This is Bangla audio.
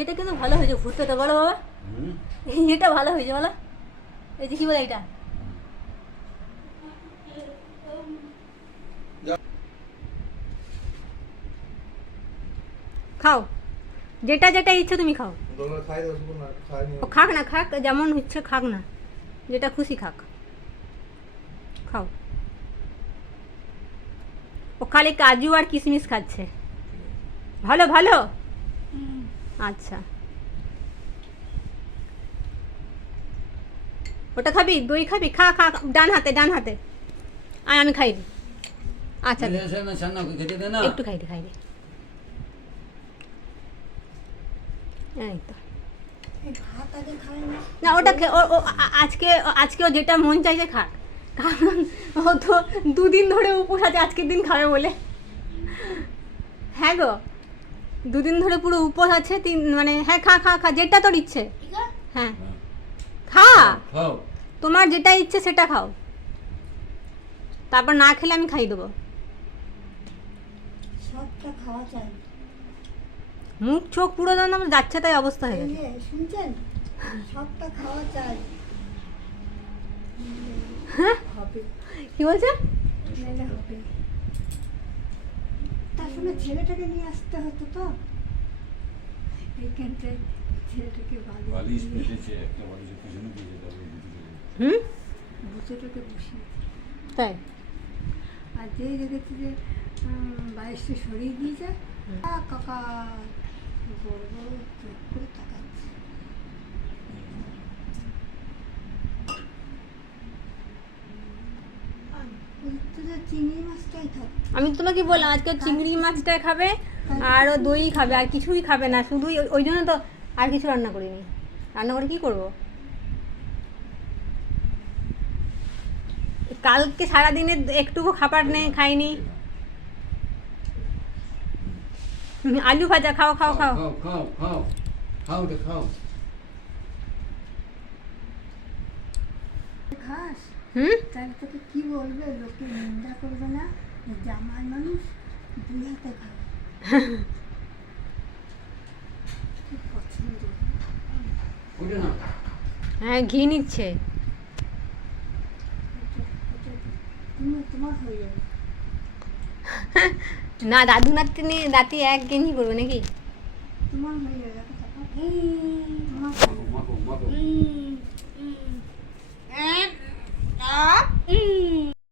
এটা কিন্তু ভালো হয়েছে ভুট্টাটা, বলো বাবা। এটা ভালো হয়েছে বলো। এই যে কি বলে এটা, খাও যেটা যেটা ইচ্ছে তুমি খাও। ও খাক না, খাক যেমন ইচ্ছে খাক না, যেটা খুশি খাক, খাও। ও খালি কাজু আর কিশমিশ খাচ্ছে। ভালো ভালো, আচ্ছা। ওটা খাবি, দই খাবি, খা খা, ডান হাতে ডান হাতে। আয় আমি খাই দিই। আচ্ছা একটু খাই দি। এই তো না, ওটা আজকে ও যেটা মন চাইছে খাক, কারণ ও তো দুদিন ধরে উপোস আছে, আজকের দিন খাবে বলে। হ্যাঁ গো, দুদিন ধরে পুরো উপোস আছে, মানে হ্যাঁ খা খা খা, যেটা তোর ইচ্ছে। হ্যাঁ খা, তোমার যেটা ইচ্ছে সেটা খাও, তারপর না খেলে আমি খাই দেবো। সবটা খাওয়া চাই, মুখ চোখ পুরো যেন আমার যাচ্ছে তাই অবস্থা হয়ে গেছে। শুনছেন, সবটা খাওয়া চাই। হ্যাঁ হবে, কি বলছে? নাহলে হবে। তার সঙ্গে ছেলেটাকে নিয়ে আসতে হতো তো, এইখানটায় ছেলেটাকে বালিশ পেতেছে, একটা বালিশের পিছনে দিয়ে যাবে। বুঝেটাকে বসিয়ে, তাই আর যেই দেখেছি যে বাইশটা সরিয়ে দিয়ে যায়, কাকা বড় বড় চোখ করে তাকাচ্ছে। চিংড়ি মাছটাই খাচ্ছে। আমি তোমাকে বললাম আজকে চিংড়ি মাছটা খাবে আর ও দই খাবে, আর কিছুই খাবে না, শুধুই ওই জন্য তো আর কিছু রান্না করিনি। রান্না করে কি করব? কালকে সারাদিনে একটুকু খাবার নেই, খাইনি। আলু ভাজা খাও খাও খাও। খাস হুম, তাহলে তোকে কি বলবে, লোকে নিন্দা করবে না, জামাই মানুষ দুই হাতে খাবে। খুব পছন্দ। হ্যাঁ ঘি নিচ্ছে। তোমার হয়ে যাবে। না দাদু নাতি নিয়ে রাতে এক গেঞ্জি করবে নাকি? তোমার হয়ে যাবে। মাখো মাখো মাখো।